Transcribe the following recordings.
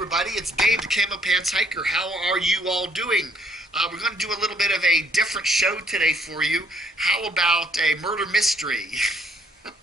everybody, it's Dave, the Camo Pants Hiker. How are you all doing? We're going to do a little bit of a different show today for you. How about a murder mystery? Okay,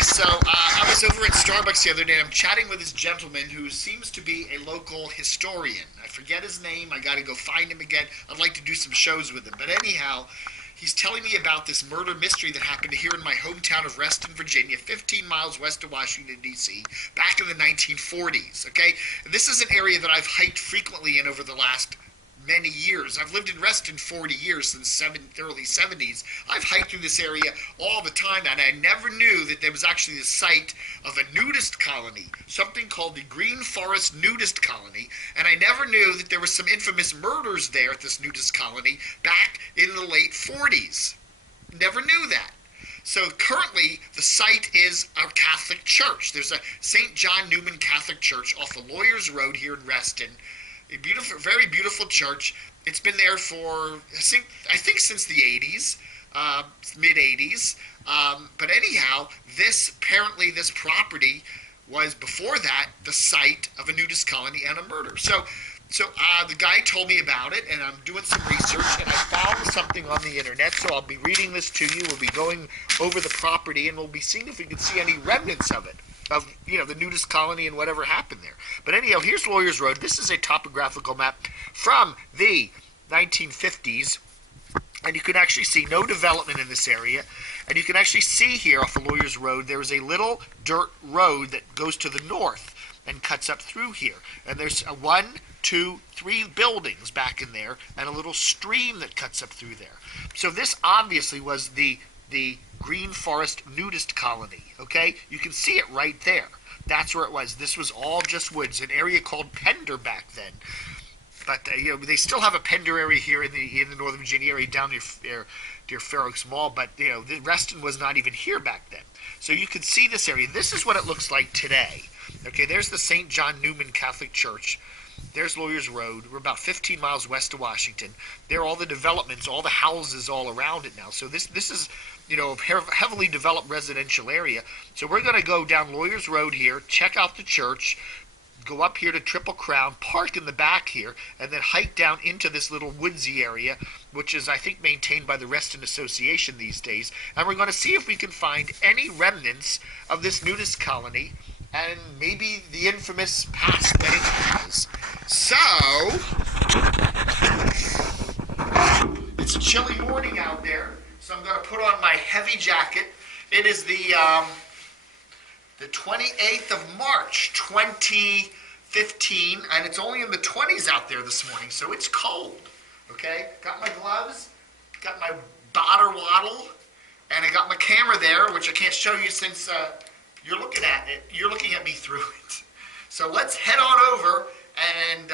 so I was over at Starbucks the other day, and I'm chatting with this gentleman who seems to be a local historian. I forget his name. I got to go find him again. I'd like to do some shows with him. But anyhow, he's telling me about this murder mystery that happened here in my hometown of Reston, Virginia, 15 miles west of Washington, D.C., back in the 1940s, okay? And this is an area that I've hiked frequently in over the last many years. I've lived in Reston 40 years, since the early 70s. I've hiked through this area all the time, and I never knew that there was actually the site of a nudist colony, something called the Green Forest Nudist Colony, and I never knew that there were some infamous murders there at this nudist colony back in the late 40s. Never knew that. So currently, the site is a Catholic church. There's a St. John Newman Catholic Church off of Lawyers Road here in Reston. A beautiful, very beautiful church. It's been there for, I think since the 80s, mid-80s. But anyhow, this property was before that the site of a nudist colony and a murder. So the guy told me about it, and I'm doing some research, and I found something on the internet. So I'll be reading this to you. We'll be going over the property, and we'll be seeing if we can see any remnants of it, of the nudist colony and whatever happened there. But anyhow, here's Lawyers Road. This is a topographical map from the 1950s, and you can actually see no development in this area. And you can actually see here off of Lawyers Road, there is a little dirt road that goes to the north and cuts up through here. And there's a 1, 2, 3 buildings back in there, and a little stream that cuts up through there. So this obviously was the Green Forest Nudist Colony, okay? You can see it right there. That's where it was. This was all just woods, an area called Pender back then. But, they still have a Pender area here in the Northern Virginia area down near Fair Oaks Mall, but, the Reston was not even here back then. So you can see this area. This is what it looks like today. Okay, there's the St. John Newman Catholic Church. There's Lawyers Road. We're about 15 miles west of Washington. There are all the developments, all the houses all around it now. So this is, a heavily developed residential area. So we're going to go down Lawyers Road here, check out the church, go up here to Triple Crown, park in the back here, and then hike down into this little woodsy area, which is, I think, maintained by the Reston Association these days. And we're going to see if we can find any remnants of this nudist colony and maybe the infamous past that it has. So, it's a chilly morning out there, so I'm going to put on my heavy jacket. It is the 28th of March, 2015, and it's only in the 20s out there this morning, so it's cold, okay? Got my gloves, got my botter waddle, and I got my camera there, which I can't show you since you're looking at it. You're looking at me through it. So let's head on over and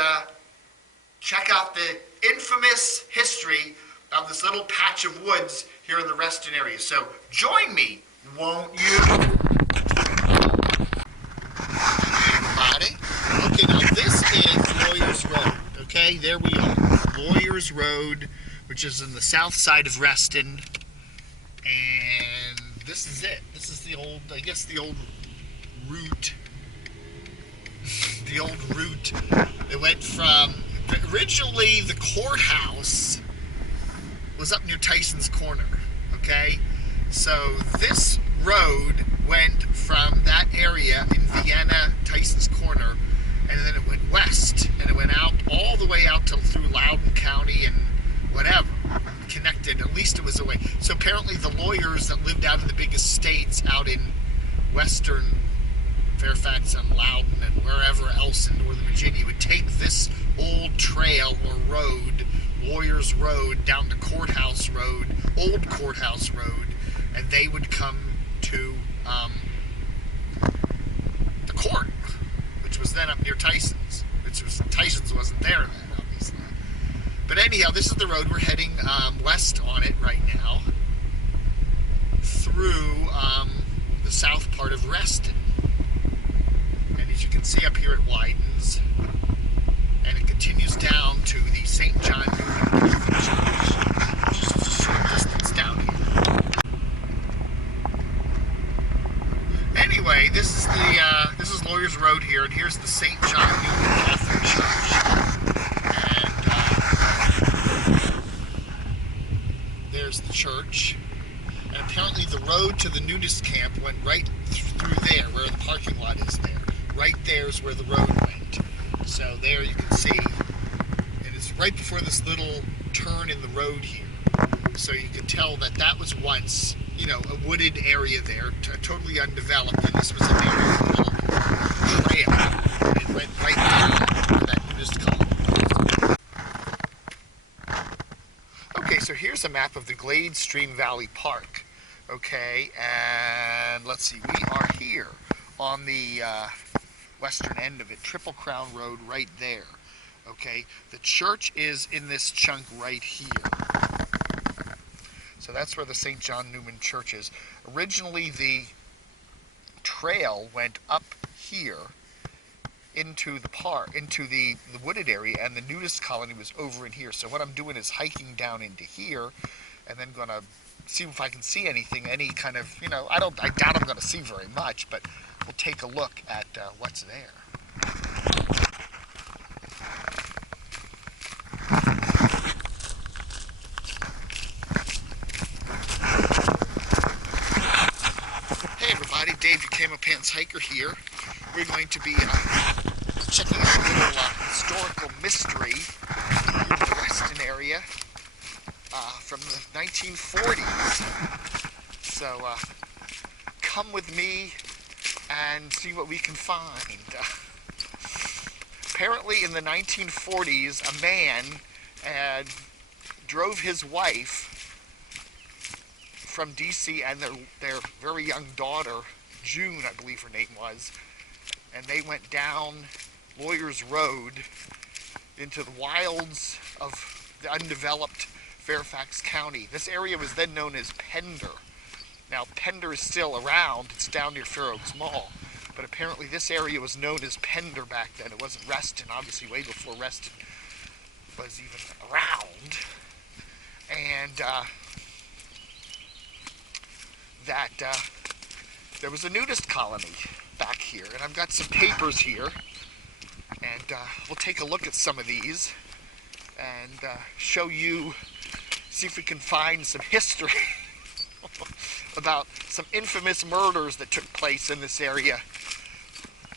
check out the infamous history of this little patch of woods here in the Reston area. So join me, won't you? Everybody. Okay, now this is Lawyers Road. Okay, there we are. Lawyers Road, which is in the south side of Reston. And this is it. This is the old, I guess the old route. The old route. It went from, originally the courthouse was up near Tyson's Corner, okay? So this road went from that area in Vienna, Tyson's Corner, and then it went west, and it went out all the way out through Loudoun County and whatever, connected, at least it was away. So apparently the lawyers that lived out in the big estates out in western Fairfax and Loudoun and wherever else in Northern Virginia would take this old trail or road, Lawyers Road, down to Courthouse Road, Old Courthouse Road, and they would come to the court, which was then up near Tyson's, Tyson's wasn't there then, obviously. But anyhow, this is the road. We're heading west on it right now through the south part of Reston. And as you can see up here, it widens, and it continues down to the St. John Newman Church, which is just a short distance down here. Anyway, this is Lawyers Road here, and here's the St. John Newman Catholic Church. And there's the church. And apparently the road to the nudist camp went right through there, where the parking lot is there. Right there is where the road went. So there you can see, and it's right before this little turn in the road here. So you can tell that that was once, you know, a wooded area there, totally undeveloped, and this was a very little trail. It went right through that nudist colony. Okay, so here's a map of the Glade Stream Valley Park. Okay, and let's see, we are here on the western end of it, Triple Crown Road right there. Okay, the church is in this chunk right here. So that's where the St. John Newman Church is. Originally, the trail went up here into the park, into the wooded area, and the nudist colony was over in here. So what I'm doing is hiking down into here, and then gonna see if I can see anything, any kind of, you know, I doubt I'm gonna see very much, but we'll take a look at what's there. Dave, your Camo Pants Hiker here. We're going to be checking out a little historical mystery in the Reston area from the 1940s. So come with me and see what we can find. Apparently in the 1940s, a man drove his wife from DC and their very young daughter, June, I believe her name was, and they went down Lawyers Road into the wilds of the undeveloped Fairfax County. This area was then known as Pender. Now, Pender is still around. It's down near Fair Oaks Mall, but apparently this area was known as Pender back then. It wasn't Reston, obviously way before Reston was even around. And there was a nudist colony back here, and I've got some papers here, and we'll take a look at some of these and show you, see if we can find some history about some infamous murders that took place in this area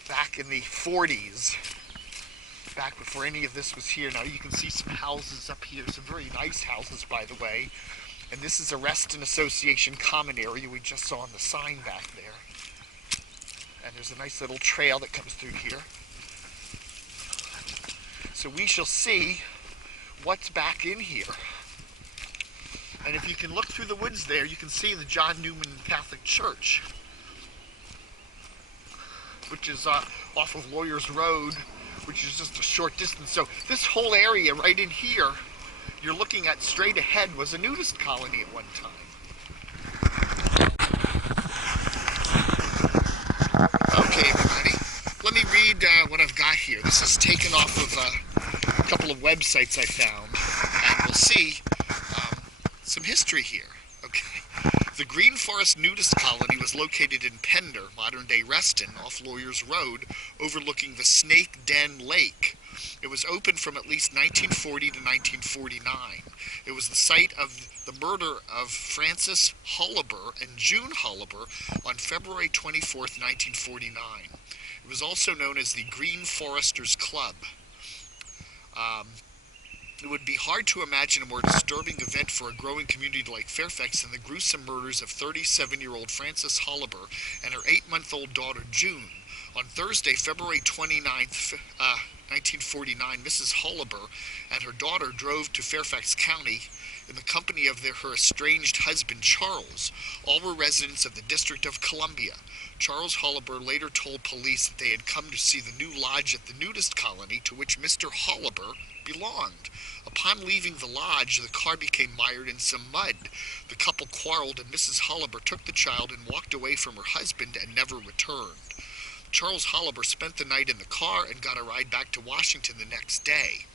back in the 40s, back before any of this was here. Now you can see some houses up here, some very nice houses, by the way. And this is a Reston Association common area we just saw on the sign back there. And there's a nice little trail that comes through here. So we shall see what's back in here. And if you can look through the woods there, you can see the John Newman Catholic Church, which is off of Lawyers Road, which is just a short distance. So this whole area right in here you're looking at straight ahead was a nudist colony at one time. Okay, everybody, let me read what I've got here. This is taken off of a couple of websites I found, and we'll see some history here. Okay, the Green Forest Nudist Colony was located in Pender, modern-day Reston, off Lawyers Road, overlooking the Snake Den Lake. It was open from at least 1940 to 1949. It was the site of the murder of Francis Holliber and June Holliber on February 24th, 1949. It was also known as the Green Foresters Club. It would be hard to imagine a more disturbing event for a growing community like Fairfax than the gruesome murders of 37-year-old Frances Holliber and her 8-month-old daughter June. On Thursday, February 29th, 1949, Mrs. Holliber and her daughter drove to Fairfax County in the company of her estranged husband, Charles. All were residents of the District of Columbia. Charles Holliber later told police that they had come to see the new lodge at the nudist colony to which Mr. Holliber belonged. Upon leaving the lodge, the car became mired in some mud. The couple quarreled, and Mrs. Holliber took the child and walked away from her husband and never returned. Charles Holliber spent the night in the car and got a ride back to Washington the next day.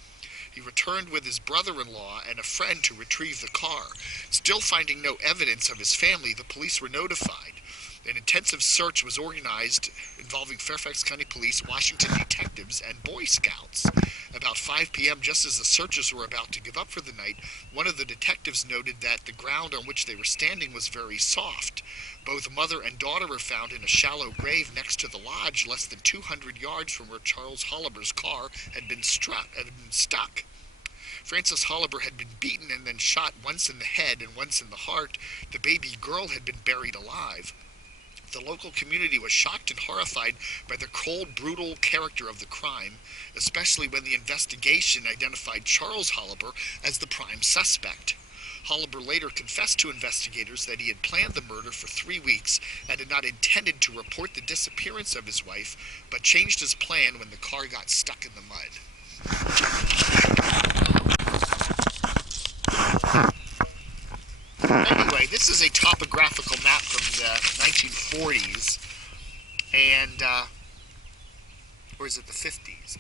He returned with his brother-in-law and a friend to retrieve the car. Still finding no evidence of his family, the police were notified. An intensive search was organized involving Fairfax County Police, Washington detectives, and Boy Scouts. About 5 p.m., just as the searchers were about to give up for the night, one of the detectives noted that the ground on which they were standing was very soft. Both mother and daughter were found in a shallow grave next to the lodge, less than 200 yards from where Charles Holliber's car had been stuck. Frances Holliber had been beaten and then shot once in the head and once in the heart. The baby girl had been buried alive. The local community was shocked and horrified by the cold, brutal character of the crime, especially when the investigation identified Charles Holliber as the prime suspect. Holliber later confessed to investigators that he had planned the murder for 3 weeks and had not intended to report the disappearance of his wife, but changed his plan when the car got stuck in the mud. Anyway, this is a topographical map from the 1940s, and, or is it the 50s?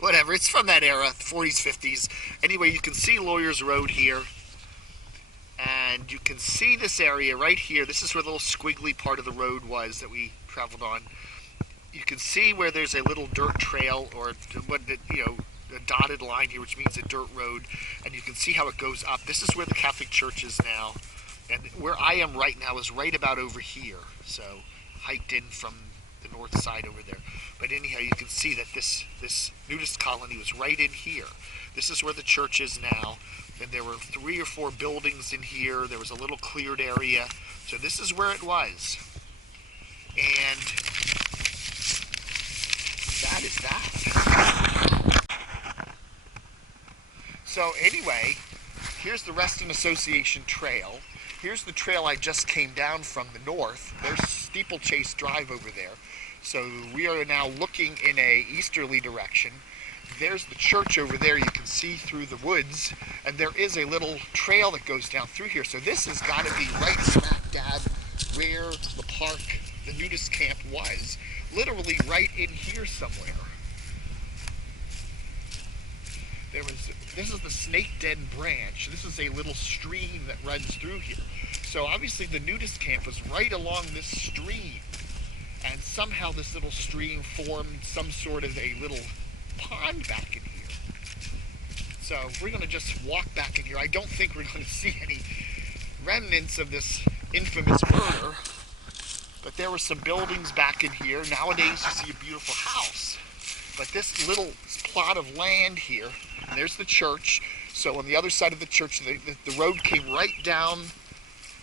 Whatever, it's from that era, 40s, 50s. Anyway, you can see Lawyers Road here, and you can see this area right here. This is where the little squiggly part of the road was that we traveled on. You can see where there's a little dirt trail, or what, a dotted line here, which means a dirt road, and you can see how it goes up. This is where the Catholic Church is now, and where I am right now is right about over here, so hiked in from the north side over there. But anyhow, you can see that this nudist colony was right in here. This is where the church is now, and there were 3 or 4 buildings in here. There was a little cleared area, so this is where it was. And that is that. So anyway, here's the Reston Association Trail. Here's the trail I just came down from the north. There's Steeplechase Drive over there. So we are now looking in a easterly direction. There's the church over there you can see through the woods, and there is a little trail that goes down through here. So this has got to be right smack dab where the park, the nudist camp was. Literally right in here somewhere. This is the Snake Den branch. This is a little stream that runs through here. So obviously the nudist camp was right along this stream. And somehow this little stream formed some sort of a little pond back in here. So we're going to just walk back in here. I don't think we're going to see any remnants of this infamous murder. But there were some buildings back in here. Nowadays you see a beautiful house. But this little plot of land here, and there's the church. So on the other side of the church, the road came right down.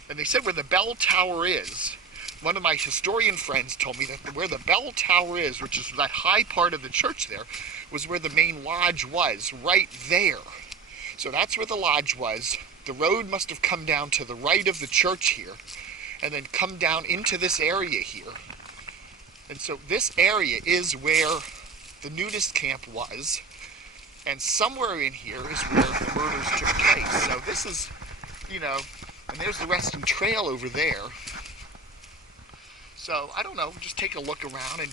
And they said where the bell tower is, one of my historian friends told me that where the bell tower is, which is that high part of the church there, was where the main lodge was, right there. So that's where the lodge was. The road must have come down to the right of the church here, and then come down into this area here. And so this area is where the nudist camp was, and somewhere in here is where the murders took place. So this is, and there's the Reston Trail over there. So, I don't know, just take a look around and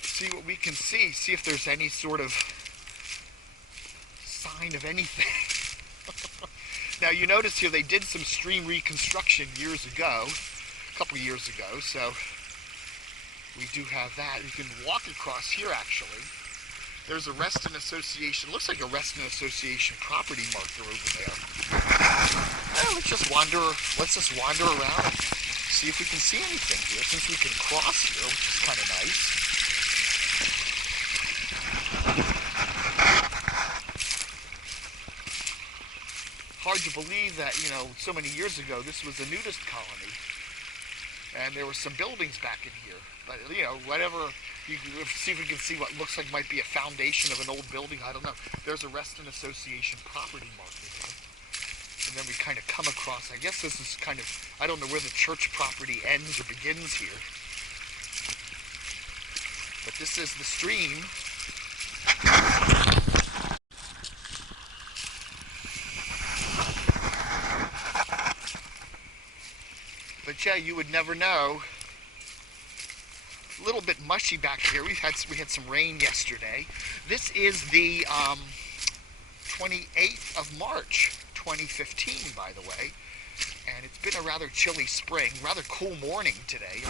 see what we can see. See if there's any sort of sign of anything. Now, you notice here they did some stream reconstruction years ago, a couple years ago, so we do have that. You can walk across here, actually. There's a Reston Association, looks like a Reston Association property marker over there. Well, let's just wander around and see if we can see anything here, since we can cross here, which is kind of nice. Hard to believe that, so many years ago, this was a nudist colony, and there were some buildings back in here. But, whatever, you can see if we can see what looks like might be a foundation of an old building. I don't know. There's a Reston Association property marker there. And then we kind of come across, I guess this is kind of, I don't know where the church property ends or begins here. But this is the stream. But yeah, you would never know. A little bit mushy back here. We had some rain yesterday. This is the 28th of March, 2015, by the way. And it's been a rather chilly spring, rather cool morning today,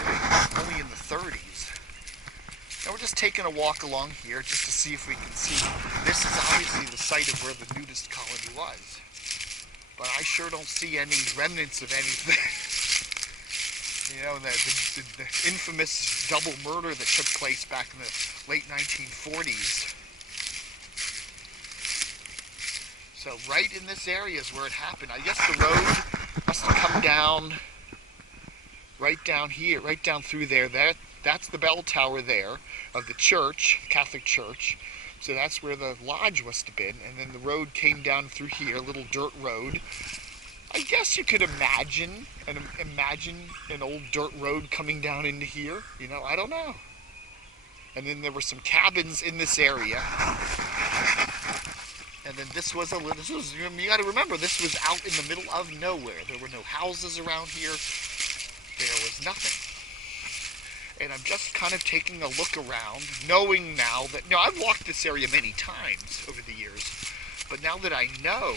only in the 30s. And we're just taking a walk along here just to see if we can see. This is obviously the site of where the nudist colony was. But I sure don't see any remnants of anything. You know, the infamous double murder that took place back in the late 1940s. So right in this area is where it happened. I guess the road must have come down right down here, right down through there. That's the bell tower there of the church, Catholic church. So that's where the lodge must have been. And then the road came down through here, a little dirt road. I guess you could imagine an old dirt road coming down into here. You know, I don't know. And then there were some cabins in this area. And then this was you got to remember, this was out in the middle of nowhere. There were no houses around here. There was nothing. And I'm just kind of taking a look around, knowing now that, I've walked this area many times over the years, but now that I know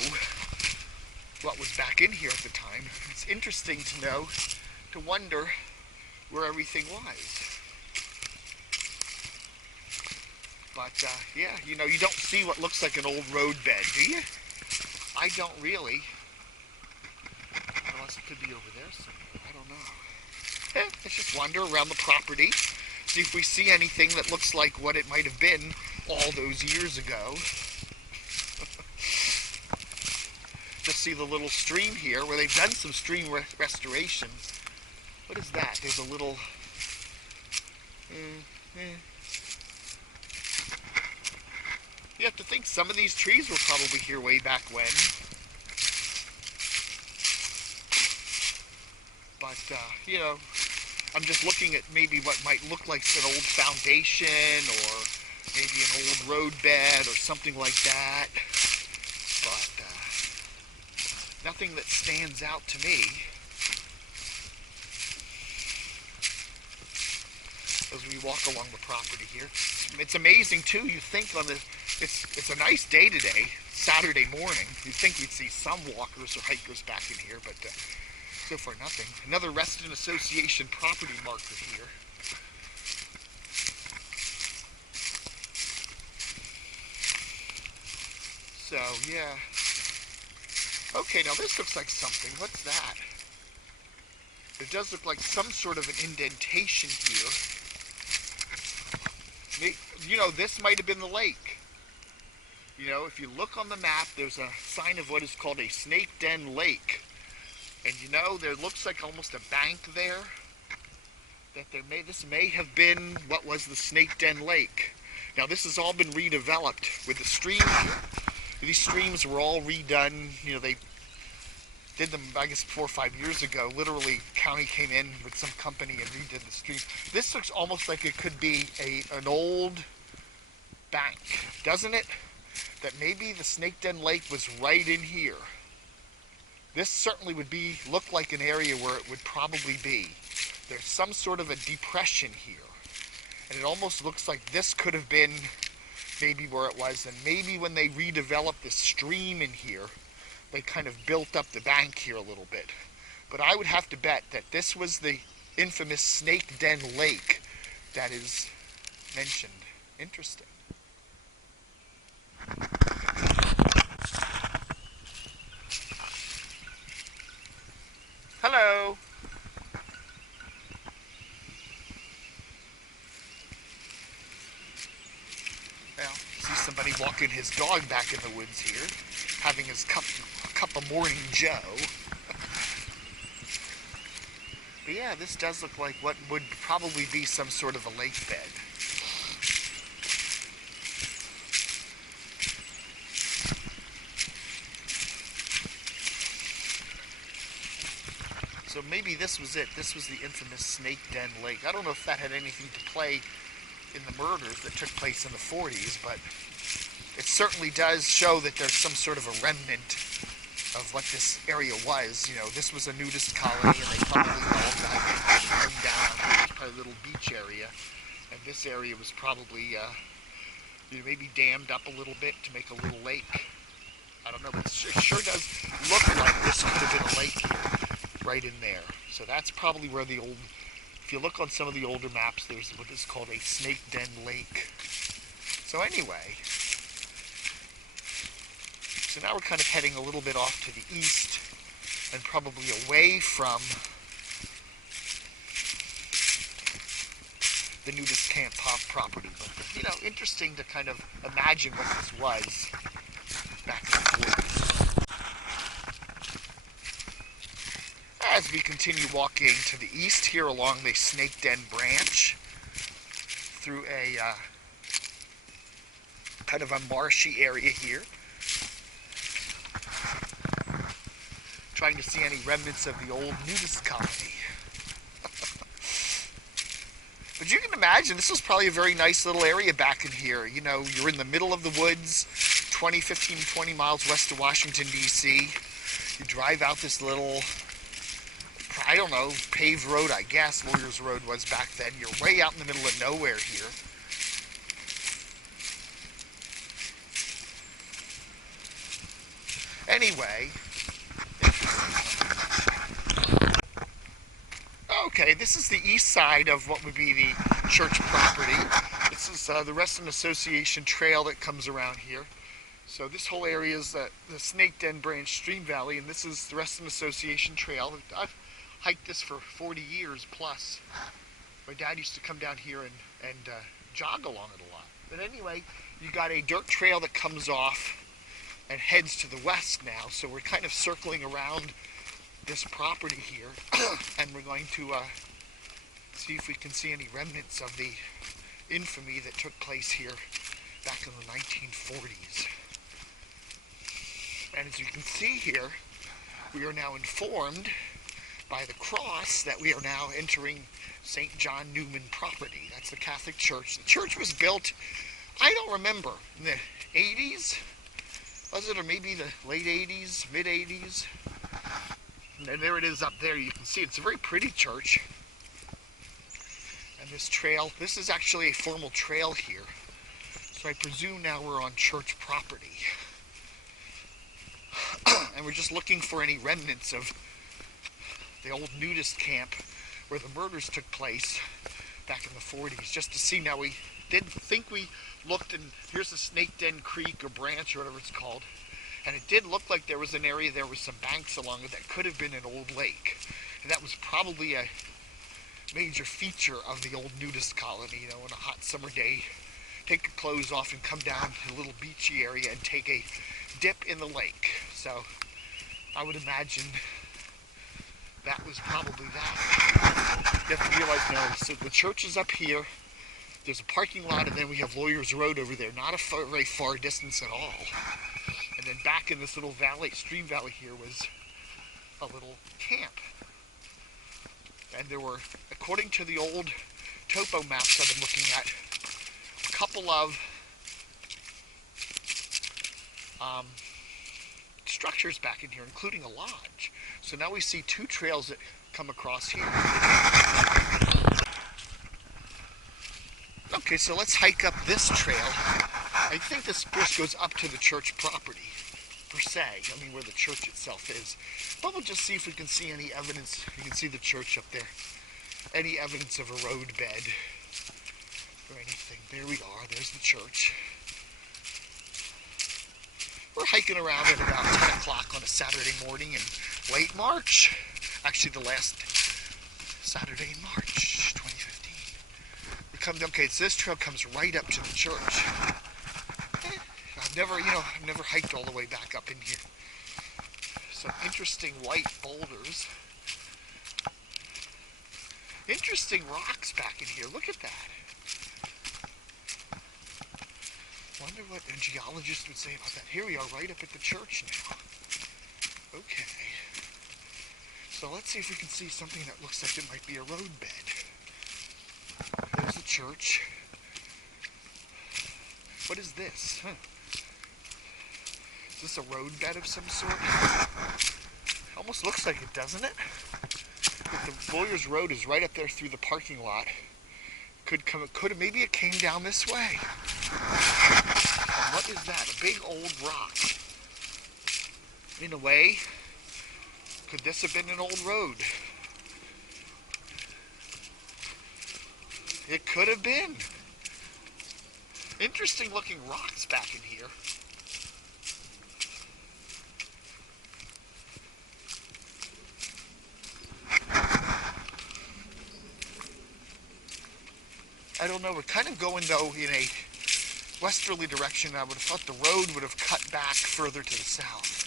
what was back in here at the time, it's interesting to wonder where everything was. But, yeah, you don't see what looks like an old road bed, do you? I don't really. Unless it could be over there somewhere, I don't know. Let's just wander around the property, see if we see anything that looks like what it might have been all those years ago. Just see the little stream here where they've done some stream restorations. What is that? There's a little... You have to think some of these trees were probably here way back when. But, I'm just looking at maybe what might look like an old foundation or maybe an old road bed or something like that. But nothing that stands out to me. As we walk along the property here. It's amazing too, you think on this, it's a nice day today, Saturday morning. You'd think you'd see some walkers or hikers back in here, but so far nothing. Another Reston Association property marker here. So, yeah. Okay, now this looks like something. What's that? It does look like some sort of an indentation here. This might have been the lake. If you look on the map, there's a sign of what is called a snake den lake. And there looks like almost a bank there. This may have been what was the snake den lake. Now this has all been redeveloped with the stream here. These streams were all redone. They did them, I guess, 4 or 5 years ago. Literally, county came in with some company and redid the stream. This looks almost like it could be an old bank, doesn't it? That maybe the snake den lake was right in here. This certainly would look like an area where it would probably be. There's some sort of a depression here. And it almost looks like this could have been maybe where it was. And maybe when they redeveloped the stream in here, they kind of built up the bank here a little bit. But I would have to bet that this was the infamous snake den lake that is mentioned. Interesting. Hello. Well, see somebody walking his dog back in the woods here, having his cup of morning Joe. But yeah, this does look like what would probably be some sort of a lake bed. So maybe this was it. This was the infamous Snake Den Lake. I don't know if that had anything to play in the murders that took place in the 40s, but it certainly does show that there's some sort of a remnant of what this area was. You know, this was a nudist colony, and they probably all got turned down. It was probably a little beach area, and this area was probably maybe dammed up a little bit to make a little lake. I don't know, but it sure does look like this could have been a lake here. right in there. So that's probably where the old, if you look on some of the older maps, there's what is called a snake den lake. So anyway, so now we're kind of heading a little bit off to the east and probably away from the nudist camp property. But, you know, interesting to kind of imagine what this was back in the 40s. As we continue walking to the east here along the Snake Den branch through a kind of a marshy area here, trying to see any remnants of the old nudist colony. But you can imagine this was probably a very nice little area back in here. You know, you're in the middle of the woods, 15 to 20 miles west of Washington, D.C. You drive out this little, I don't know, paved road, I guess Lawyers Road was back then. You're way out in the middle of nowhere here. Anyway, okay, this is the east side of what would be the church property. This is the Reston Association trail that comes around here. So this whole area is the Snake Den Branch Stream Valley, and this is the Reston Association Trail. I've hiked this for 40 years plus. My dad used to come down here and jog along it a lot. But anyway, you got a dirt trail that comes off and heads to the west now. So we're kind of circling around this property here, and we're going to see if we can see any remnants of the infamy that took place here back in the 1940s. And as you can see here, we are now informed by the cross that we are now entering St. John Newman property. That's the Catholic Church. The church was built, I don't remember, in the 80s? Was it, or maybe the late 80s, mid 80s? And there it is up there. You can see it's a very pretty church. And this trail, this is actually a formal trail here. So I presume now we're on church property. And we're just looking for any remnants of the old nudist camp where the murders took place back in the 40s, just to see. Now, we did think we looked, and here's the Snake Den Creek or branch or whatever it's called, and it did look like there was an area, there was some banks along it that could have been an old lake, and that was probably a major feature of the old nudist colony. You know, on a hot summer day, take your clothes off and come down to a little beachy area and take a dip in the lake. So I would imagine that was probably that. You have to realize now, so the church is up here, there's a parking lot, and then we have Lawyers Road over there, not a very far distance at all. And then back in this little valley, stream valley here, was a little camp. And there were, according to the old topo maps I've been looking at, a couple of structures back in here, including a lodge. So now we see two trails that come across here. Okay, so let's hike up this trail. I think this course goes up to the church property, per se. I mean, where the church itself is. But we'll just see if we can see any evidence. You can see the church up there. Any evidence of a road bed or anything. There we are. There's the church. We're hiking around at about 10 o'clock on a Saturday morning in late March. Actually, the last Saturday in March 2015. Okay, so this trail comes right up to the church. I've never hiked all the way back up in here. Some interesting white boulders. Interesting rocks back in here. Look at that. Wonder what a geologist would say about that. Here we are right up at the church now. Okay. So let's see if we can see something that looks like it might be a road bed. There's the church. What is this? Huh. Is this a road bed of some sort? Almost looks like it, doesn't it? The Lawyers Road is right up there through the parking lot. Maybe it came down this way. And what is that? A big old rock. In a way, Could this have been an old road? It could have been. Interesting looking rocks back in here. I don't know, we're kind of going though in a westerly direction. I would have thought the road would have cut back further to the south.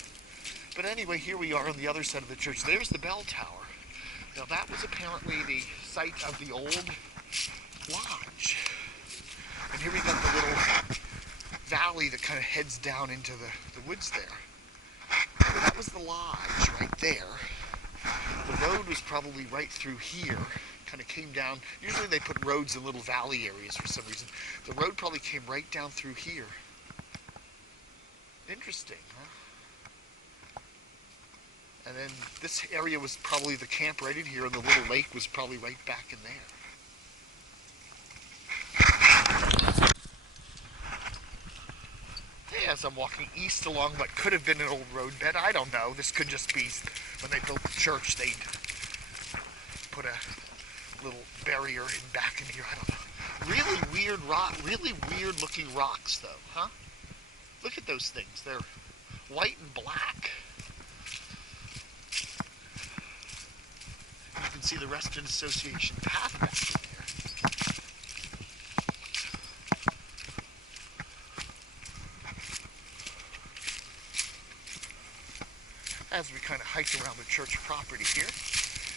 But anyway, here we are on the other side of the church. There's the bell tower. Now that was apparently the site of the old lodge. And here we got the little valley that kind of heads down into the woods there. So that was the lodge right there. The road was probably right through here. Kind of came down. Usually they put roads in little valley areas for some reason. The road probably came right down through here. Interesting, huh? And then this area was probably the camp right in here, and the little lake was probably right back in there. Hey, as I'm walking east along what could have been an old roadbed, I don't know. This could just be when they built the church, they'd put a little barrier in back in here. I don't know. Really weird rock, really weird looking rocks, though, huh? Look at those things. They're white and black. You can see the Reston Association path back in there. As we kind of hike around the church property here,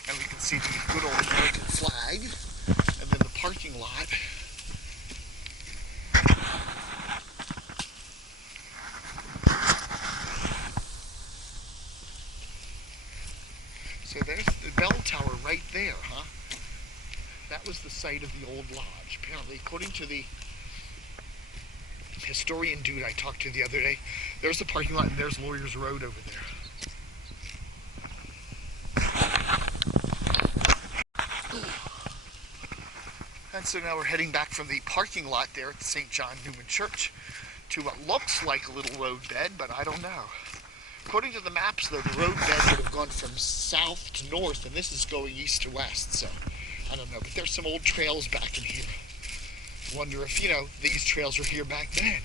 and we can see the good old American flag, and then the parking lot. So there's the bell tower right there, huh? That was the site of the old lodge. Apparently, according to the historian dude I talked to the other day, there's the parking lot and there's Lawyers Road over there. And so now we're heading back from the parking lot there at the St. John Newman Church to what looks like a little roadbed, but I don't know. According to the maps, though, the roadbed would have gone from south to north, and this is going east to west, so I don't know. But there's some old trails back in here. Wonder if, you know, these trails were here back then.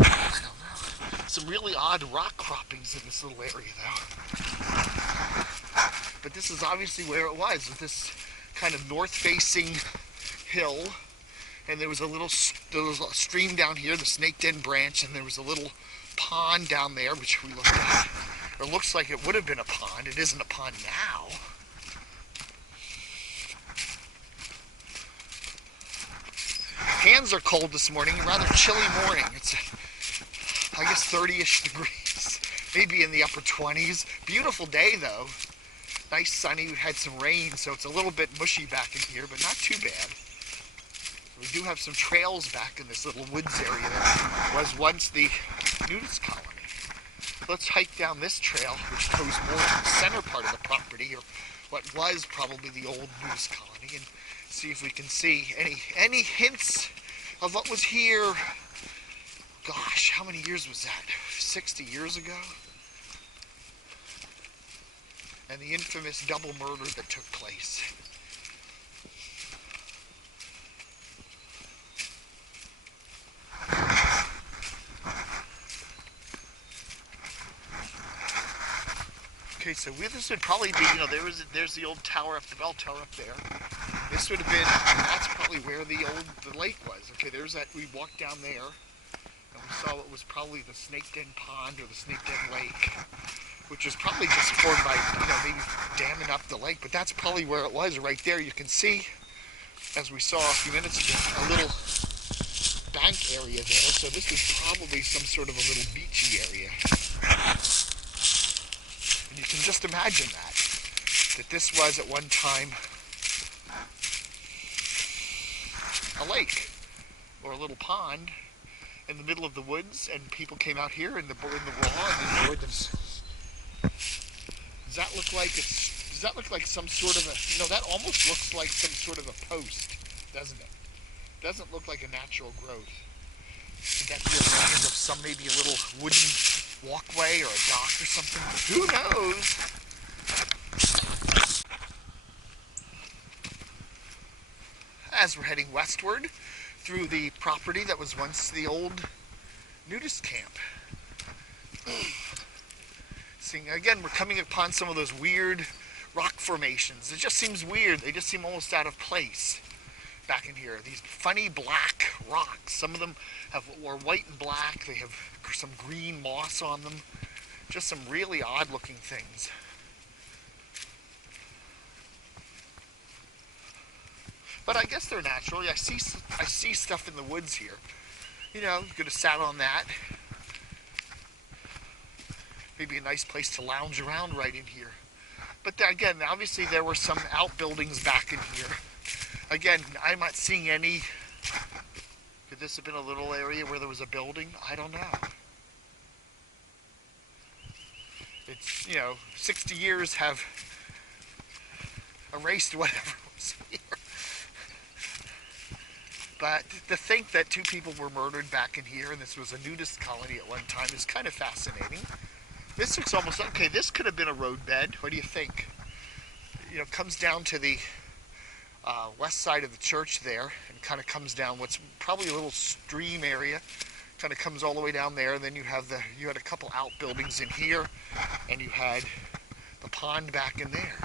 I don't know. Some really odd rock croppings in this little area, though. But this is obviously where it was, with this kind of north-facing hill, and there was a stream down here, the Snake Den branch, and there was a little pond down there, which we looked at. It looks like it would have been a pond. It isn't a pond now. Hands are cold this morning, a rather chilly morning. It's, I guess, 30-ish degrees, maybe in the upper 20s. Beautiful day, though. Nice sunny. We had some rain, so it's a little bit mushy back in here, but not too bad. We do have some trails back in this little woods area that was once the nudist colony. Let's hike down this trail, which goes more to the center part of the property, or what was probably the old nudist colony, and see if we can see any hints of what was here. Gosh, how many years was that? 60 years ago? And the infamous double murder that took place. Okay, so this would probably be, you know, there's the old tower up, the bell tower up there. This would have been, that's probably where the lake was. Okay, there's that, we walked down there, and we saw what was probably the Snake Den Pond or the Snake Den Lake, which was probably just formed by, you know, maybe damming up the lake, but that's probably where it was right there. You can see, as we saw a few minutes ago, a little bank area there, so this is probably some sort of a little beachy area. And you can just imagine that this was at one time a lake or a little pond in the middle of the woods, and people came out here in the raw and enjoyed themselves. Does that look like some sort of a, you know, that almost looks like some sort of a post, doesn't it? Doesn't look like a natural growth. Could that be a remains of some, maybe a little wooden walkway or a dock or something. Who knows? As we're heading westward through the property that was once the old nudist camp. Seeing, again, we're coming upon some of those weird rock formations. It just seems weird. They just seem almost out of place back in here. These funny black rocks. Some of them are white and black. They have some green moss on them. Just some really odd looking things. But I guess they're natural. I see stuff in the woods here. You know, you could have sat on that. Maybe a nice place to lounge around right in here. But again, obviously there were some outbuildings back in here. Again, I'm not seeing any. Could this have been a little area where there was a building? I don't know. It's, 60 years have erased whatever was here. But to think that 2 people were murdered back in here, and this was a nudist colony at one time, is kind of fascinating. This looks almost, okay, this could have been a roadbed. What do you think? It comes down to the west side of the church there, and kind of comes down what's probably a little stream area. Kind of comes all the way down there, and then you had a couple outbuildings in here, and you had the pond back in there.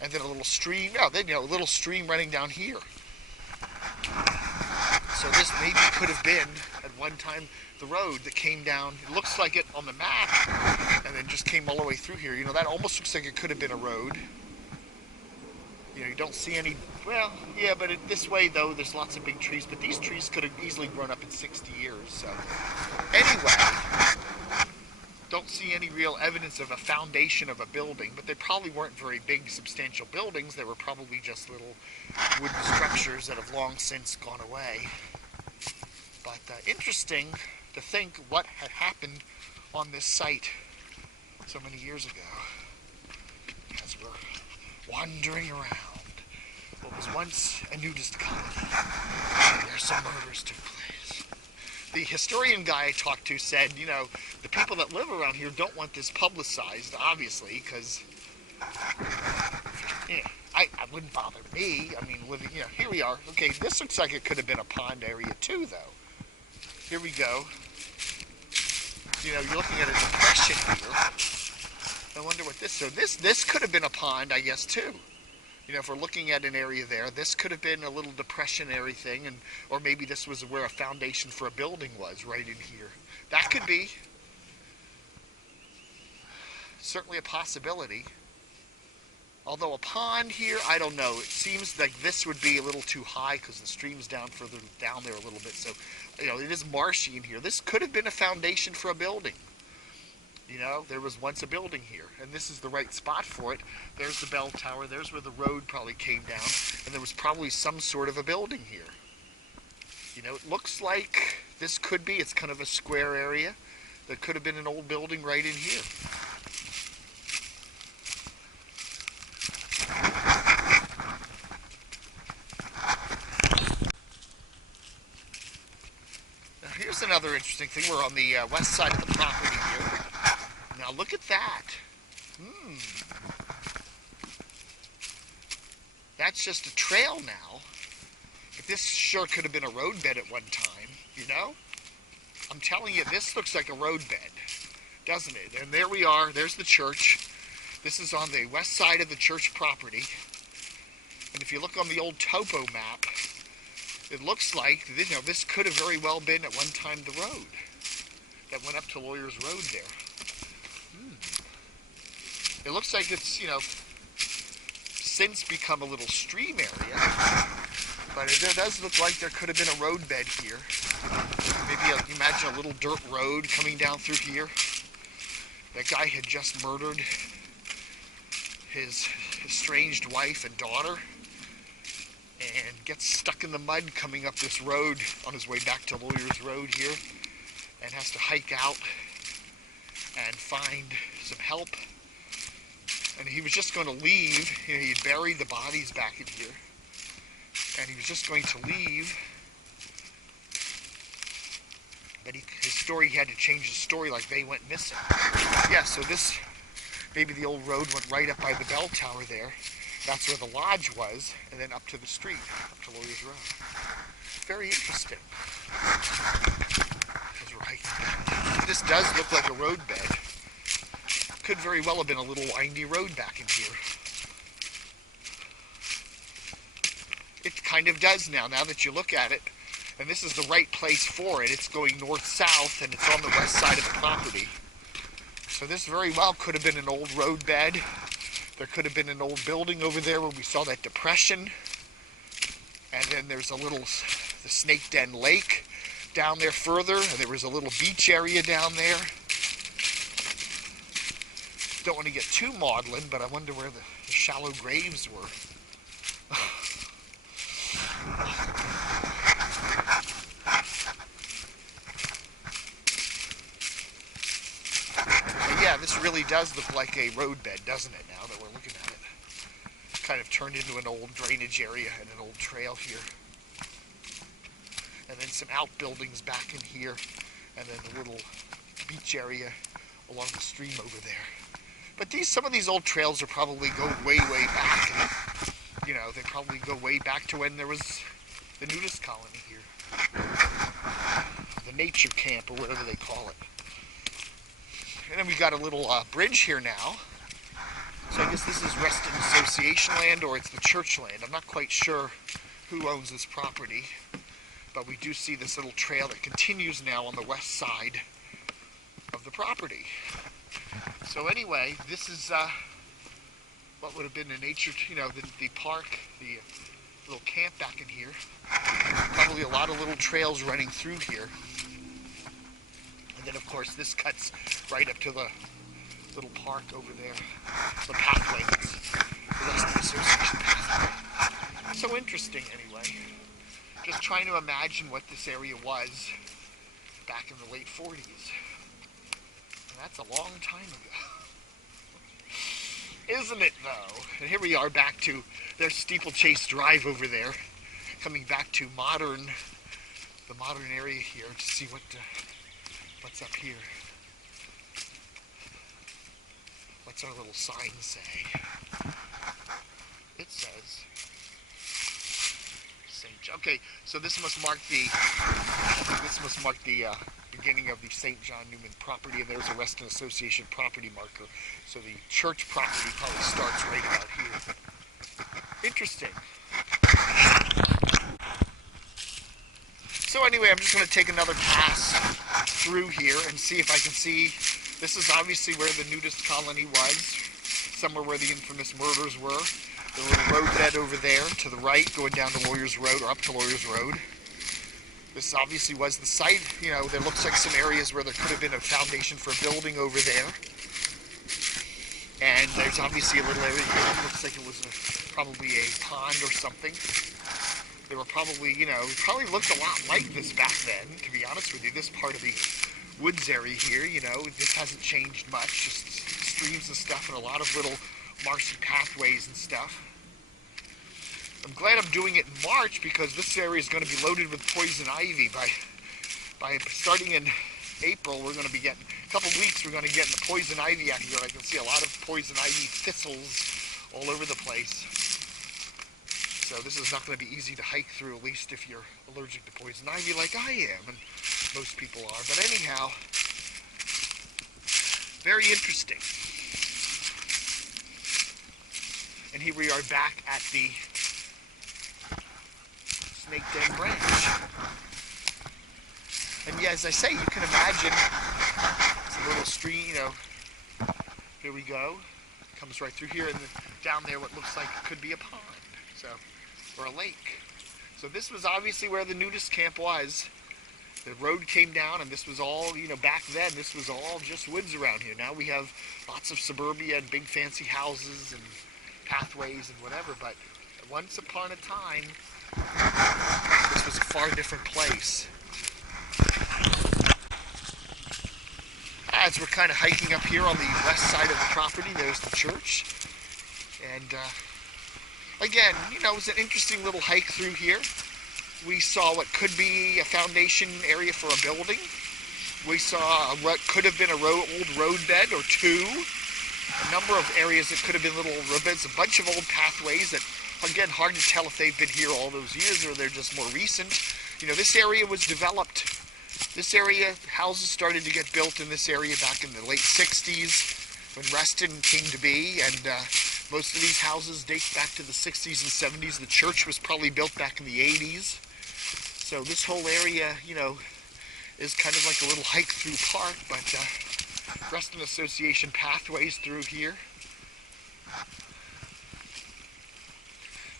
And then a little stream, a little stream running down here. So this maybe could have been, at one time, the road that came down. It looks like it on the map, and then just came all the way through here. That almost looks like it could have been a road. You don't see any, well, yeah, but this way, though, there's lots of big trees, but these trees could have easily grown up in 60 years, so. Anyway, don't see any real evidence of a foundation of a building, but they probably weren't very big, substantial buildings. They were probably just little wooden structures that have long since gone away. But interesting to think what had happened on this site so many years ago, as we're wandering around what was once a nudist colony where some murders took place. The historian guy I talked to said, the people that live around here don't want this publicized, obviously, because I wouldn't bother me. I mean, living, here we are. Okay, this looks like it could have been a pond area too, though. Here we go. You're looking at a depression here. I wonder what this. So this could have been a pond, I guess, too. If we're looking at an area there, this could have been a little depression area thing, or maybe this was where a foundation for a building was, right in here. That could be. Certainly a possibility. Although a pond here, I don't know. It seems like this would be a little too high because the stream's down further down there a little bit. So, it is marshy in here. This could have been a foundation for a building. There was once a building here, and this is the right spot for it. There's the bell tower. There's where the road probably came down, and there was probably some sort of a building here. It looks like this could be. It's kind of a square area. There could have been an old building right in here. Now here's another interesting thing. We're on the west side of the property here. Now look at that. That's just a trail now. But this sure could have been a roadbed at one time, I'm telling you, this looks like a roadbed, doesn't it? And there we are. There's the church. This is on the west side of the church property. And if you look on the old topo map, it looks like, this could have very well been at one time the road that went up to Lawyers Road there. It looks like it's, since become a little stream area, but it does look like there could have been a roadbed here. Maybe imagine a little dirt road coming down through here. That guy had just murdered his estranged wife and daughter, and gets stuck in the mud coming up this road on his way back to Lawyers Road here, and has to hike out and find some help. And he was just going to leave. He had buried the bodies back in here, and he was just going to leave But his story, he had to change his story like they went missing. Yeah, so this, maybe the old road went right up by the bell tower there. That's where the lodge was, and then up to the street, up to Lawyers Road. Very interesting. As we're hiking down. This does look like a roadbed. Could very well have been a little windy road back in here. It kind of does now that you look at it. And this is the right place for it. It's going north-south, and it's on the west side of the property. So this very well could have been an old roadbed. There could have been an old building over there where we saw that depression. And then there's the Snake Den Lake down there further, and there was a little beach area down there. Don't want to get too maudlin, but I wonder where the shallow graves were. Yeah, this really does look like a roadbed, doesn't it, now that we're looking at it? Kind of turned into an old drainage area and an old trail here. And then some outbuildings back in here, and then a little beach area along the stream over there. But some of these old trails are probably go way, way back. And, you know, they probably go way back to when there was the nudist colony here. The nature camp, or whatever they call it. And then we got a little bridge here now. So I guess this is Reston Association land, or it's the church land. I'm not quite sure who owns this property. But we do see this little trail that continues now on the west side of the property. So anyway, this is what would have been the nature, you know, the park, the little camp back in here. Probably a lot of little trails running through here. And then of course this cuts right up to the little park over there, the pathway, the Reston Association pathway. So interesting anyway. Just trying to imagine what this area was back in the late 40s. And that's a long time ago. Isn't it, though? And here we are back to their Steeplechase Drive over there. Coming back to the modern area here to see what's up here. What's our little sign say? It says... Okay, so this must mark the beginning of the St. John Newman property, and there's a Reston Association property marker. So the church property probably starts right about here. Interesting. So anyway, I'm just going to take another pass through here and see if I can see. This is obviously where the nudist colony was, somewhere where the infamous murders were. The little roadbed over there to the right, going down to Lawyers Road, or up to Lawyers Road. This obviously was the site. You know, there looks like some areas where there could have been a foundation for a building over there. And there's obviously a little area here that looks like it was probably a pond or something. They were probably, you know, probably looked a lot like this back then, to be honest with you. This part of the woods area here, you know, this hasn't changed much. Just streams and stuff, and a lot of little marshy pathways and stuff. I'm glad I'm doing it in March because this area is going to be loaded with poison ivy. By starting in April, we're going to be getting, a couple weeks, we're going to get the poison ivy out here. I can see a lot of poison ivy thistles all over the place. So this is not going to be easy to hike through, at least if you're allergic to poison ivy like I am, and most people are. But anyhow, very interesting. And here we are back at the Snake Den Branch. And yeah, as I say, you can imagine it's a little stream, you know, here we go. Comes right through here, and then down there what looks like it could be a pond, so, or a lake. So this was obviously where the nudist camp was. The road came down, and this was all, you know, back then, this was all just woods around here. Now we have lots of suburbia and big fancy houses and pathways and whatever, but once upon a time, this was a far different place. As we're kind of hiking up here on the west side of the property, there's the church. And again, you know, it was an interesting little hike through here. We saw what could be a foundation area for a building. We saw what could have been a old road bed or two. A number of areas that could have been little road beds. A bunch of old pathways that, again, hard to tell if they've been here all those years or they're just more recent. You know, this area was developed. This area, houses started to get built in this area back in the late 60s when Reston came to be, and most of these houses date back to the 60s and 70s. The church was probably built back in the 80s. So this whole area, you know, is kind of like a little hike-through park, but Reston Association pathways through here,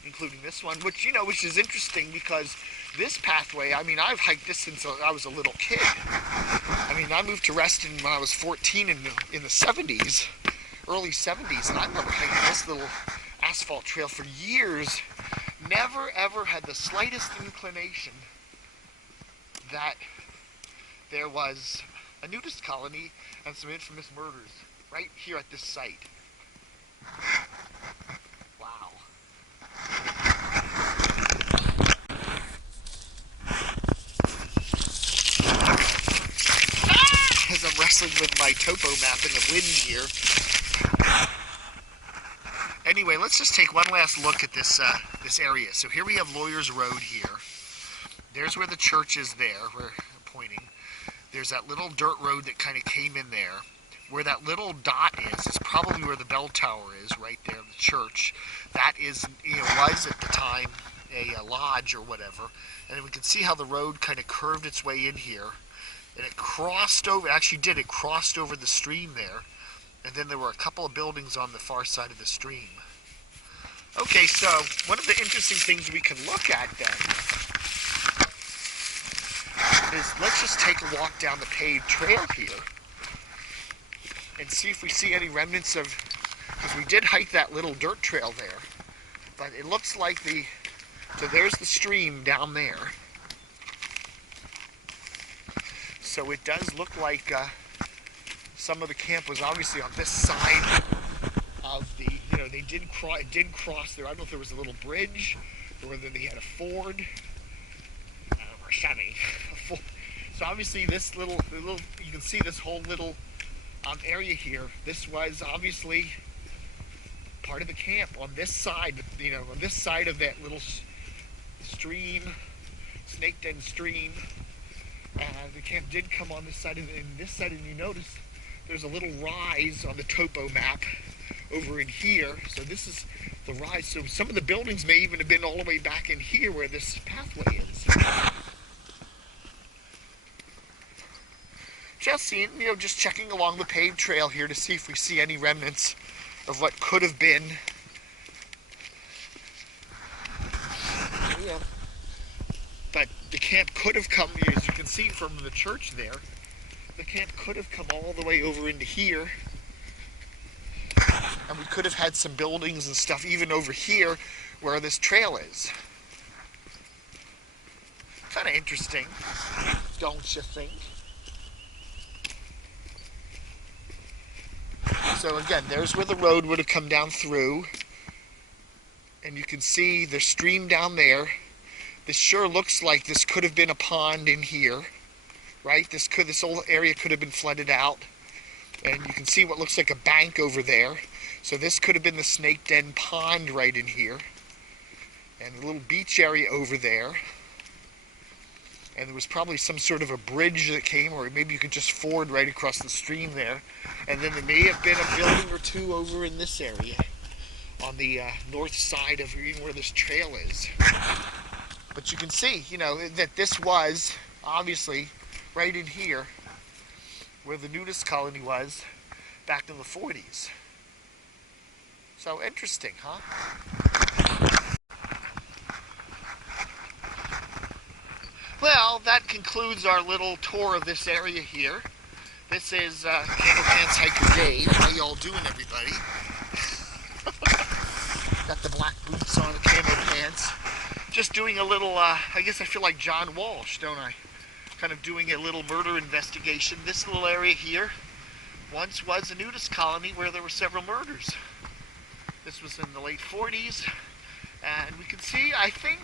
including this one, which is interesting because this pathway, I mean, I've hiked this since I was a little kid. I mean, I moved to Reston when I was 14 in the 70s, early 70s, and I remember hiking this little asphalt trail for years. Never, ever had the slightest inclination that there was a nudist colony and some infamous murders right here at this site. Wow. As I'm wrestling with my topo map in the wind here. Anyway, let's just take one last look at this this area. So here we have Lawyers Road here. There's where the church is there, where I'm pointing. There's that little dirt road that kind of came in there. Where that little dot is probably where the bell tower is, right there, the church. That is, was at the time a lodge or whatever. And we can see how the road kind of curved its way in here. And it crossed over, it crossed over the stream there. And then there were a couple of buildings on the far side of the stream. Okay, so one of the interesting things we can look at then is, let's just take a walk down the paved trail here and see if we see any remnants of, because we did hike that little dirt trail there, but it looks like so there's the stream down there. So it does look like some of the camp was obviously on this side of the, they did cross there. I don't know if there was a little bridge or whether they had a ford or something. So obviously this little, you can see this whole little area here. This was obviously part of the camp on this side, on this side of that little stream, Snake Den stream. The camp did come on this side, and you notice there's a little rise on the topo map over in here. So this is the rise. So some of the buildings may even have been all the way back in here where this pathway is. Just seeing, just checking along the paved trail here to see if we see any remnants of what could have been. Yeah. But the camp could have come, as you can see from the church there, the camp could have come all the way over into here. And we could have had some buildings and stuff even over here where this trail is. Kind of interesting, don't you think? So again, there's where the road would have come down through. And you can see the stream down there. This sure looks like this could have been a pond in here, right? This whole area could have been flooded out. And you can see what looks like a bank over there. So this could have been the Snake Den pond right in here. And a little beach area over there. And there was probably some sort of a bridge that came, or maybe you could just ford right across the stream there. And then there may have been a building or two over in this area on the north side of even where this trail is. But you can see, that this was obviously right in here where the nudist colony was back in the 40s. So interesting, huh? Well, that concludes our little tour of this area here. This is Camo Pants Hiker Dave. How y'all doing, everybody? Got the black boots on, the camo pants. Just doing a little, I guess I feel like John Walsh, don't I? Kind of doing a little murder investigation. This little area here once was a nudist colony where there were several murders. This was in the late 40s. And we can see, I think,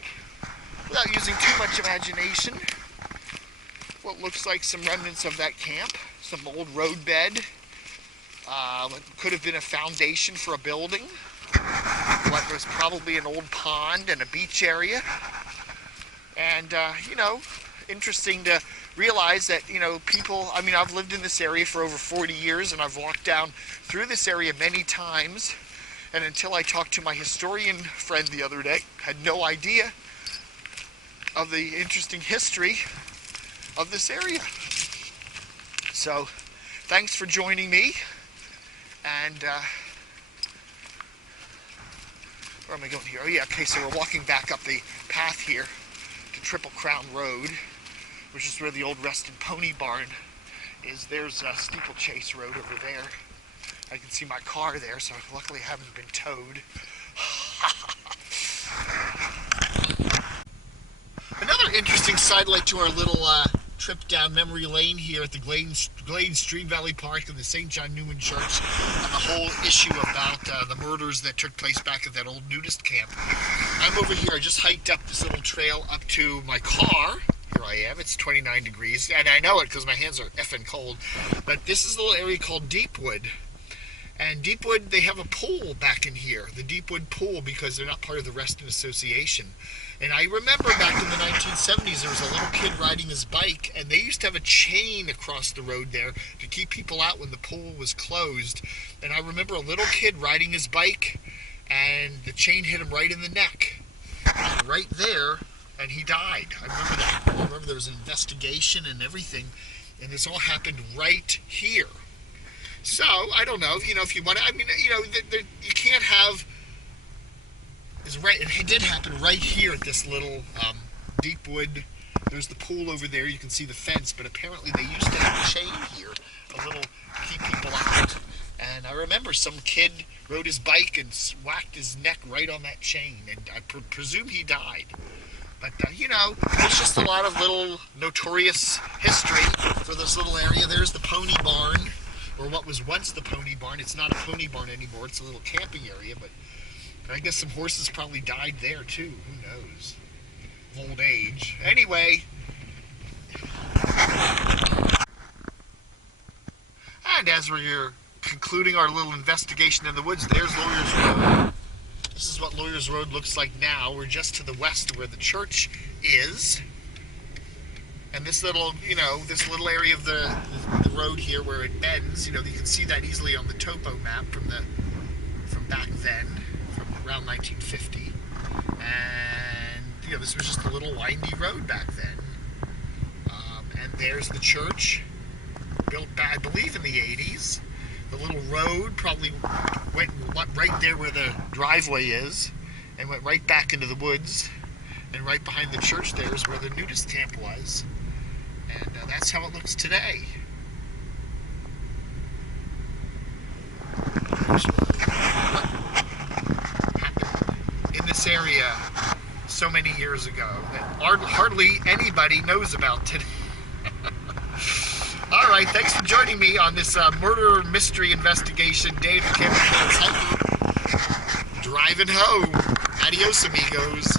without using too much imagination, what looks like some remnants of that camp, some old road bed. Could have been a foundation for a building. What was probably an old pond and a beach area. And, you know, interesting to realize that, you know, people, I mean, I've lived in this area for over 40 years and I've walked down through this area many times. And until I talked to my historian friend the other day, had no idea of the interesting history of this area. So, thanks for joining me. And, where am I going here? Oh yeah, okay, so we're walking back up the path here to Triple Crown Road, which is where the old Reston Pony Barn is. There's a Steeplechase Road over there. I can see my car there, so luckily I haven't been towed. Another interesting sidelight to our little trip down memory lane here at the Glade Stream Valley Park and the St. John Newman Church, and the whole issue about the murders that took place back at that old nudist camp. I'm over here. I just hiked up this little trail up to my car. Here I am. It's 29 degrees, and I know it because my hands are effing cold. But this is a little area called Deepwood. And Deepwood, they have a pool back in here, the Deepwood Pool, because they're not part of the Reston Association. And I remember back in the 1970s, there was a little kid riding his bike, and they used to have a chain across the road there to keep people out when the pool was closed. And I remember a little kid riding his bike, and the chain hit him right in the neck, and right there, and he died. I remember that. I remember there was an investigation and everything, and this all happened right here. So, I don't know, you know, if you want to, I mean, you know, you can't have, it did happen right here at this little Deepwood. There's the pool over there, you can see the fence, but apparently they used to have a chain here, a little, to keep people out. And I remember some kid rode his bike and whacked his neck right on that chain, and I presume he died. But, you know, there's just a lot of little notorious history for this little area. There's the pony barn, or what was once the pony barn. It's not a pony barn anymore, it's a little camping area, but I guess some horses probably died there too, who knows, of old age. Anyway, and as we're concluding our little investigation in the woods, there's Lawyers Road. This is what Lawyers Road looks like now. We're just to the west of where the church is. And this little, you know, this little area of the road here where it bends, you know, you can see that easily on the topo map from back then, from around 1950. And, you know, this was just a little windy road back then. And there's the church, built back, I believe, in the 80s. The little road probably went right there where the driveway is, and went right back into the woods. And right behind the church there is where the nudist camp was. And that's how it looks today. What happened in this area so many years ago that hardly anybody knows about today. All right, thanks for joining me on this murder mystery investigation day at the Camo Pants Hiker. Driving home. Adios, amigos.